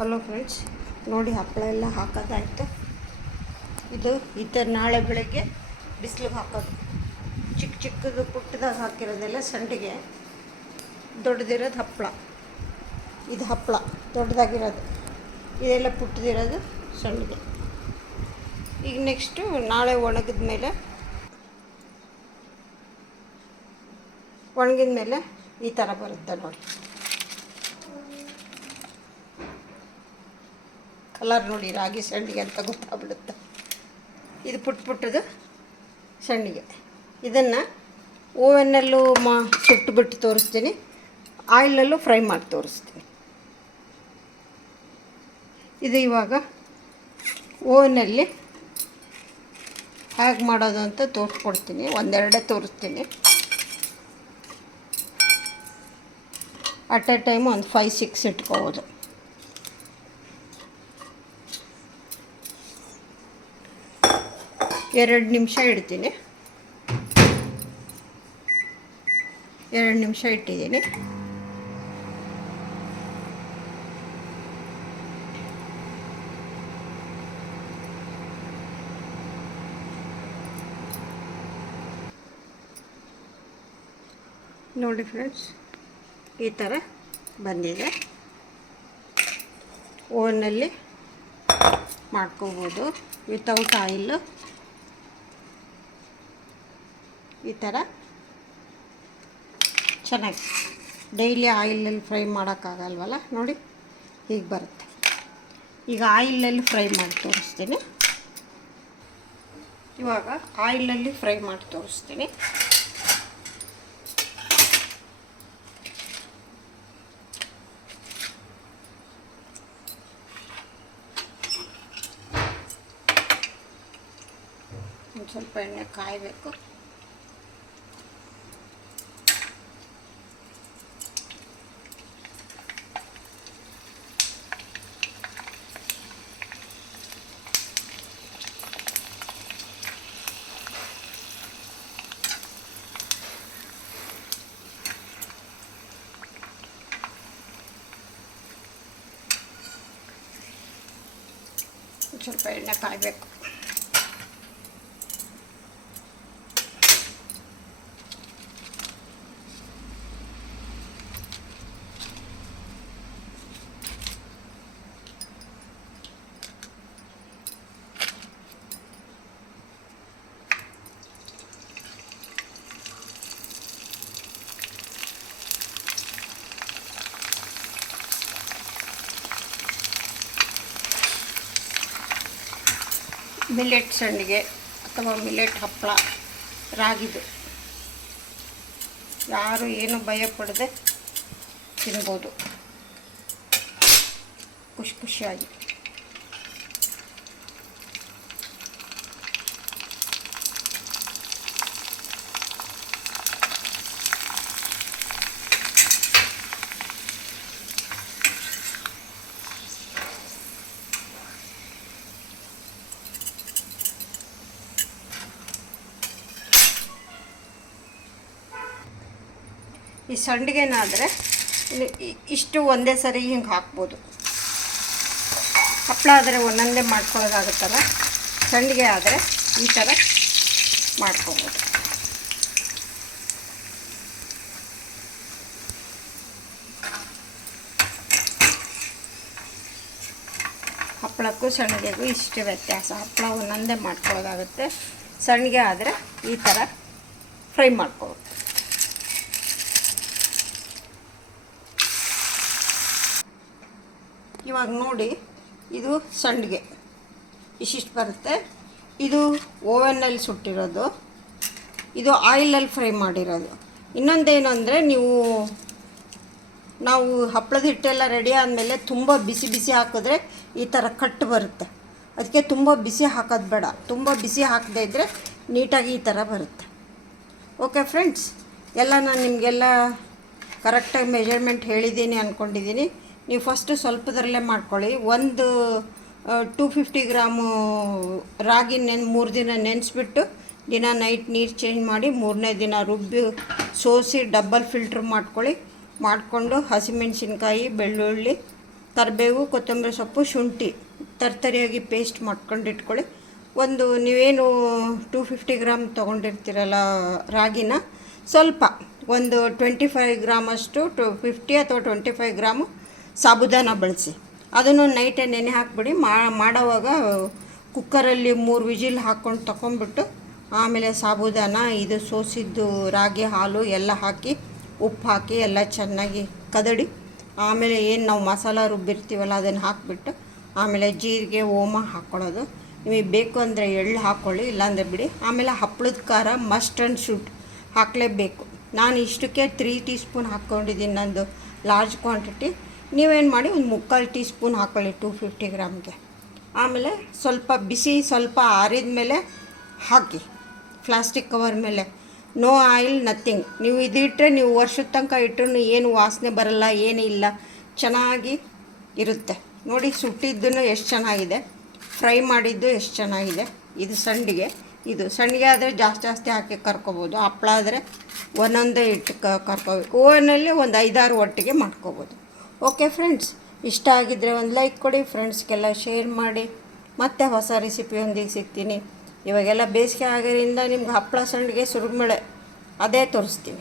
Hello friends, ನೋಡಿ ಹಪ್ಪಳ ಎಲ್ಲ ಹಾಕೋದಾಯ್ತು. ಇದು ಈ ಥರ ನಾಳೆ ಬೆಳಗ್ಗೆ ಬಿಸಿಲಿಗೆ ಹಾಕೋದು. ಚಿಕ್ಕ ಚಿಕ್ಕದು ಪುಟ್ಟದಾಗ ಹಾಕಿರೋದೆಲ್ಲ ಸಂಡಿಗೆ, ದೊಡ್ಡದಿರೋದು ಹಪ್ಪಳ. ಇದು ಹಪ್ಪಳ ದೊಡ್ಡದಾಗಿರೋದು, ಇದೆಲ್ಲ ಪುಟ್ಟದಿರೋದು ಸಂಡಿಗೆ. ಈಗ ನೆಕ್ಸ್ಟು ನಾಳೆ ಒಣಗಿದ ಮೇಲೆ ಈ ಥರ ಬರುತ್ತೆ ನೋಡಿ. ಕಲರ್ ನೋಡಿ, ರಾಗಿ ಸಂಡಿಗೆ ಅಂತ ಗೊತ್ತಾಗ್ಬಿಡುತ್ತೆ. ಇದು ಪುಟ್ಟದು ಸಂಡಿಗೆ. ಇದನ್ನು ಓವೆನ್ನಲ್ಲೂ ಸುಟ್ಟುಬಿಟ್ಟು ತೋರಿಸ್ತೀನಿ, ಆಯಿಲಲ್ಲೂ ಫ್ರೈ ಮಾಡಿ ತೋರಿಸ್ತೀನಿ. ಇದು ಇವಾಗ ಓವೆನಲ್ಲಿ ಹೇಗೆ ಮಾಡೋದು ಅಂತ ತೋರಿಸ್ಕೊಡ್ತೀನಿ. ಒಂದೆರಡೇ ತೋರಿಸ್ತೀನಿ. ಅಟ್ ಎ ಟೈಮ್ ಒಂದು 5-6 ಇಟ್ಕೋಬೋದು. ಎರಡು ನಿಮಿಷ ಇಡ್ತೀನಿ. 2 ನಿಮಿಷ ಇಟ್ಟಿದ್ದೀನಿ. ನೋಡಿ ಫ್ರೆಂಡ್ಸ್, ಈ ಥರ ಬಂದಿದೆ. ಓವನ್ನಲ್ಲಿ ಮಾಡ್ಕೋಬೋದು ವಿತೌಟ್ ಆಯಿಲ್. ಈ ಥರ ಚೆನ್ನಾಗಿ ಡೈಲಿ ಆಯಿಲಲ್ಲಿ ಫ್ರೈ ಮಾಡೋಕ್ಕಾಗಲ್ವಲ್ಲ, ನೋಡಿ ಹೀಗೆ ಬರುತ್ತೆ. ಈಗ ಆಯಿಲಲ್ಲಿ ಫ್ರೈ ಮಾಡಿ ತೋರಿಸ್ತೀನಿ. ಇವಾಗ ಆಯಿಲಲ್ಲಿ ಫ್ರೈ ಮಾಡಿ ತೋರಿಸ್ತೀನಿ. ಒಂದು ಸ್ವಲ್ಪ ಎಣ್ಣೆ ಕಾಯಬೇಕು. ಸ್ವಲ್ಪ ಎಣ್ಣೆ ಕಾಯಬೇಕು. ಮಿಲೆಟ್ ಸಂಡಿಗೆ ಅಥವಾ ಮಿಲೆಟ್ ಹಪ್ಪಳ, ರಾಗಿದು, ಯಾರು ಏನು ಭಯ ಪಡದೆ ತಿನ್ಬೋದು ಖುಷಿಯಾಗಿ. ಈ ಸಂಡಿಗೆನಾದರೆ ಇಷ್ಟು ಒಂದೇ ಸರಿ ಹಿಂಗೆ ಹಾಕ್ಬೋದು. ಹಪ್ಪಳ ಆದರೆ ಒಂದೊಂದೇ ಮಾಡ್ಕೊಳ್ಳೋದಾಗುತ್ತಲ್ಲ, ಸಂಡಿಗೆ ಆದರೆ ಈ ಥರ ಮಾಡ್ಕೊಬೋದು. ಹಪ್ಪಳಕ್ಕೂ ಸಂಡಿಗೆಗೂ ಇಷ್ಟು ವ್ಯತ್ಯಾಸ. ಹಪ್ಪಳ ಒಂದೊಂದೇ ಮಾಡ್ಕೊಳ್ಳೋದಾಗುತ್ತೆ, ಸಂಡಿಗೆ ಆದರೆ ಈ ಥರ ಫ್ರೈ ಮಾಡ್ಕೊಳ್ಳೋದು. ಇವಾಗ ನೋಡಿ, ಇದು ಸಂಡಿಗೆ ಇಷ್ಟಿಷ್ಟು ಬರುತ್ತೆ. ಇದು ಓವೆನ್ನಲ್ಲಿ ಸುಟ್ಟಿರೋದು, ಇದು ಆಯಿಲಲ್ಲಿ ಫ್ರೈ ಮಾಡಿರೋದು. ಇನ್ನೊಂದೇನು ಅಂದರೆ, ನಾವು ಹಪ್ಪಳದ ಹಿಟ್ಟೆಲ್ಲ ರೆಡಿ ಆದಮೇಲೆ ತುಂಬ ಬಿಸಿ ಹಾಕಿದ್ರೆ ಈ ಥರ ಕಟ್ಟು ಬರುತ್ತೆ. ಅದಕ್ಕೆ ತುಂಬ ಬಿಸಿ ಹಾಕೋದು ಬೇಡ. ತುಂಬ ಬಿಸಿ ಹಾಕದೇ ಇದ್ದರೆ ನೀಟಾಗಿ ಈ ಥರ ಬರುತ್ತೆ. ಓಕೆ ಫ್ರೆಂಡ್ಸ್, ಎಲ್ಲ ನಾನು ನಿಮಗೆಲ್ಲ ಕರೆಕ್ಟಾಗಿ ಮೆಜರ್ಮೆಂಟ್ ಹೇಳಿದ್ದೀನಿ ಅಂದ್ಕೊಂಡಿದ್ದೀನಿ. ನೀವು ಫಸ್ಟು ಸ್ವಲ್ಪದರಲ್ಲೇ ಮಾಡ್ಕೊಳ್ಳಿ. ಒಂದು 250 ಗ್ರಾಮು ರಾಗಿ 3 ದಿನ ನೆನೆಸ್ಬಿಟ್ಟು ದಿನ ನೈಟ್ ನೀರು ಚೇಂಜ್ ಮಾಡಿ 3ನೇ ದಿನ ರುಬ್ಬಿ ಸೋಸಿ ಡಬಲ್ ಫಿಲ್ಟ್ರ್ ಮಾಡ್ಕೊಳ್ಳಿ. ಮಾಡಿಕೊಂಡು ಹಸಿಮೆಣಸಿನ್ಕಾಯಿ, ಬೆಳ್ಳುಳ್ಳಿ, ಕರಿಬೇವು, ಕೊತ್ತಂಬರಿ ಸೊಪ್ಪು, ಶುಂಠಿ ತರ್ತರಿಯಾಗಿ ಪೇಸ್ಟ್ ಮಾಡ್ಕೊಂಡು ಇಟ್ಕೊಳ್ಳಿ. ಒಂದು ನೀವೇನು 250 ಗ್ರಾಮ್ ತೊಗೊಂಡಿರ್ತೀರಲ್ಲ ರಾಗಿನ, ಸ್ವಲ್ಪ ಒಂದು 25 ಗ್ರಾಮಷ್ಟು 50 ಅಥವಾ 25 ಗ್ರಾಮು ಸಾಬುದಾನ ಬಳಸಿ ಅದನ್ನು ನೈಟೇ ನೆನೆ ಹಾಕಿಬಿಡಿ. ಮಾಡೋವಾಗ ಕುಕ್ಕರಲ್ಲಿ 3 ವಿಜಿಲ್ ಹಾಕ್ಕೊಂಡು ತಗೊಂಬಿಟ್ಟು ಆಮೇಲೆ ಸಾಬುದಾನ, ಇದು ಸೋಸಿದ್ದು ರಾಗಿ ಹಾಲು ಎಲ್ಲ ಹಾಕಿ ಉಪ್ಪು ಹಾಕಿ ಎಲ್ಲ ಚೆನ್ನಾಗಿ ಕದಡಿ ಆಮೇಲೆ ಏನು ನಾವು ಮಸಾಲ ರುಬ್ಬಿರ್ತೀವಲ್ಲ ಅದನ್ನು ಹಾಕಿಬಿಟ್ಟು ಆಮೇಲೆ ಜೀರಿಗೆ, ಓಮ ಹಾಕ್ಕೊಳ್ಳೋದು. ನಿಮಗೆ ಬೇಕು ಅಂದರೆ ಎಳ್ಳು ಹಾಕ್ಕೊಳ್ಳಿ, ಇಲ್ಲಾಂದರೆ ಬಿಡಿ. ಆಮೇಲೆ ಹಪ್ಪಳದ ಖಾರ ಮಸ್ಟ್ ಆ್ಯಂಡ್ ಶುಡ್ ಹಾಕಲೇಬೇಕು. ನಾನು ಇಷ್ಟಕ್ಕೆ 3 ಟೀ ಸ್ಪೂನ್ ಹಾಕ್ಕೊಂಡಿದ್ದೀನಿ, ನಂದು ಲಾರ್ಜ್ ಕ್ವಾಂಟಿಟಿ. ನೀವೇನು ಮಾಡಿ ಒಂದು 3/4 ಟೀ ಸ್ಪೂನ್ ಹಾಕ್ಕೊಳ್ಳಿ 250 ಗ್ರಾಮ್ಗೆ. ಆಮೇಲೆ ಸ್ವಲ್ಪ ಆರಿದ ಮೇಲೆ ಹಾಕಿ ಪ್ಲಾಸ್ಟಿಕ್ ಕವರ್ ಮೇಲೆ. No oil, nothing. ನೀವು ಇದಿಟ್ಟರೆ ನೀವು ವರ್ಷದ ತನಕ ಇಟ್ಟರು ಏನು ವಾಸನೆ ಬರಲ್ಲ, ಏನಿಲ್ಲ, ಚೆನ್ನಾಗಿ ಇರುತ್ತೆ. ನೋಡಿ ಸುಟ್ಟಿದ್ದೂ ಎಷ್ಟು ಚೆನ್ನಾಗಿದೆ, ಫ್ರೈ ಮಾಡಿದ್ದು ಎಷ್ಟು ಚೆನ್ನಾಗಿದೆ. ಇದು ಸಂಡಿಗೆ ಆದರೆ ಜಾಸ್ತಿ ಹಾಕಿ ಕರ್ಕೊಬೋದು. ಹಪ್ಪಳ ಆದರೆ ಒಂದೊಂದೇ ಇಟ್ಟು ಕರ್ಕೋಬೇಕು. ಓವನಲ್ಲಿ ಒಂದು 5-6 ಒಟ್ಟಿಗೆ ಮಾಡ್ಕೋಬೋದು. ಓಕೆ ಫ್ರೆಂಡ್ಸ್, ಇಷ್ಟ ಆಗಿದ್ದರೆ ಒಂದು ಲೈಕ್ ಕೊಡಿ, ಫ್ರೆಂಡ್ಸ್ಗೆಲ್ಲ ಶೇರ್ ಮಾಡಿ. ಮತ್ತೆ ಹೊಸ ರೆಸಿಪಿಯೊಂದಿಗೆ ಸಿಗ್ತೀನಿ. ಇವಾಗೆಲ್ಲ ಬೇಸಿಗೆ ಆಗಿದ್ದರಿಂದ ನಿಮ್ಗೆ ಹಪ್ಪಳ, ಸಂಡಿಗೆ, ಸುರುಮಳೆ ಅದೇ ತೋರಿಸ್ತೀನಿ.